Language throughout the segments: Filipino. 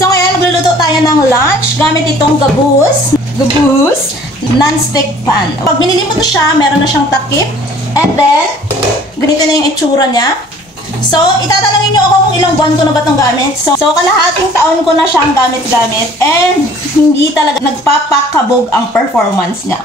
So ngayon, magluluto tayo ng lunch gamit itong Gabus non-stick pan. Pag binili mo to siya, meron na siyang takip. And then, ganito na yung itsura niya. So, itatanungin nyo ako kung ilang buwan ko na ba itong gamit. So kalahating taon ko na siyang gamit-gamit. And, hindi talaga nagpapakabog ang performance niya.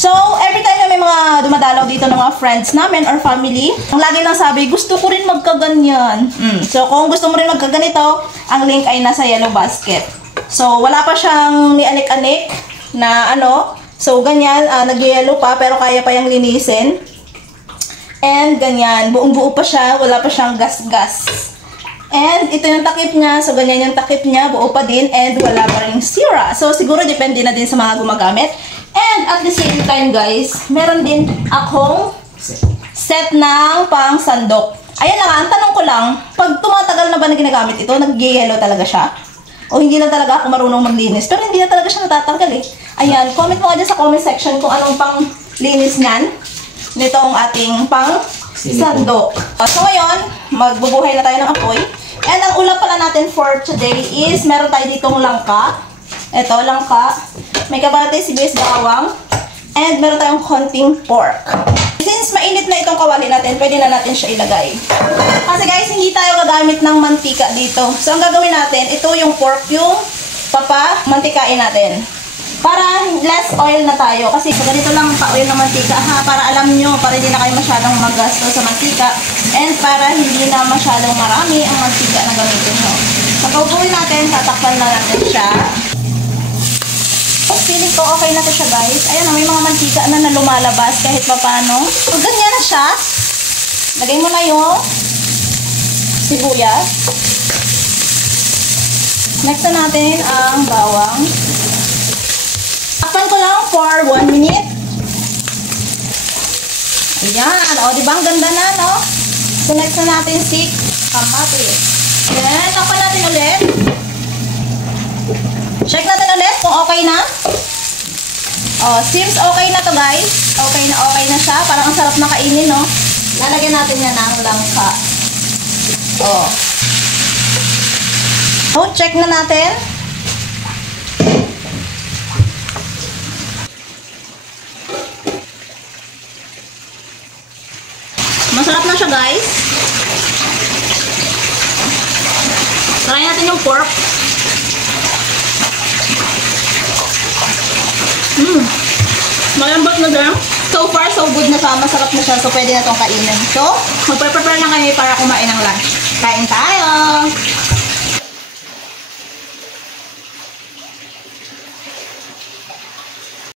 So, every time na may mga dumadalaw dito ng mga friends namin or family, ang lagi lang sabi, gusto ko rin magkaganyan. So, kung gusto mo rin magkaganito, ang link ay nasa yellow basket. So, wala pa siyang nianik-anik na ano. So, ganyan, nag-yellow pa, pero kaya pa yung linisin. And, ganyan, buong-buo pa siya, wala pa siyang gas-gas. And, ito yung takip niya, so ganyan yung takip niya, buo pa din, and wala pa rin sira. So, siguro depende na din sa mga gumagamit. And, at the same time, guys, meron din akong set ng pang-sandok. Ayan lang, ang tanong ko lang, pag tumatagal na ba na ginagamit ito, nag-yellow talaga siya? O hindi lang talaga ako marunong maglinis. Pero hindi na talaga siya natatanggal eh. Ayan, comment mo nga dyan sa comment section kung anong pang linis niyan. Nito ang ating pang sandok. So ngayon, magbubuhay na tayo ng apoy. And ang ulam pala natin for today is meron tayo ditong langka. Ito, langka. May kamatis, sibuyas, bawang. And meron tayong konting pork. Since mainit na itong kawali natin, pwede na natin siya ilagay. Kasi guys, hindi tayo gagamit ng mantika dito. So, ang gagawin natin, ito yung pork, yung mantikain natin. Para less oil na tayo. Kasi ganito lang pa-oil ng mantika, ha? Para alam nyo, para hindi na kayo masyadong magasto sa mantika. And para hindi na masyadong marami ang mantika na gamitin nyo. So, paupuin natin, tatakpan na natin siya. Feeling ko okay na to siya, guys. Ayan, may mga mantika na lumalabas kahit pa paano. So, ganyan na siya. Lagay mo na yung sibuyas. Next na natin ang bawang. Takpan ko lang for 1 minute. Ayan. O, diba? Ang ganda na, no? So, next na natin si kamatis. Ayan. Takpan natin ulit. Check natin ulit kung okay na. Oh, seems okay na to, guys. Okay na siya. Parang ang sarap na kainin, no? Lalagyan natin yan ng langka. Oh. Oh, check na natin. Masarap na siya, guys. Try natin yung pork. Malambot na din. So far, so good na siya. Masarap na siya. So, pwede na itong kainin. So, magpe-prepare na kami para kumain ng lunch. Kain tayo!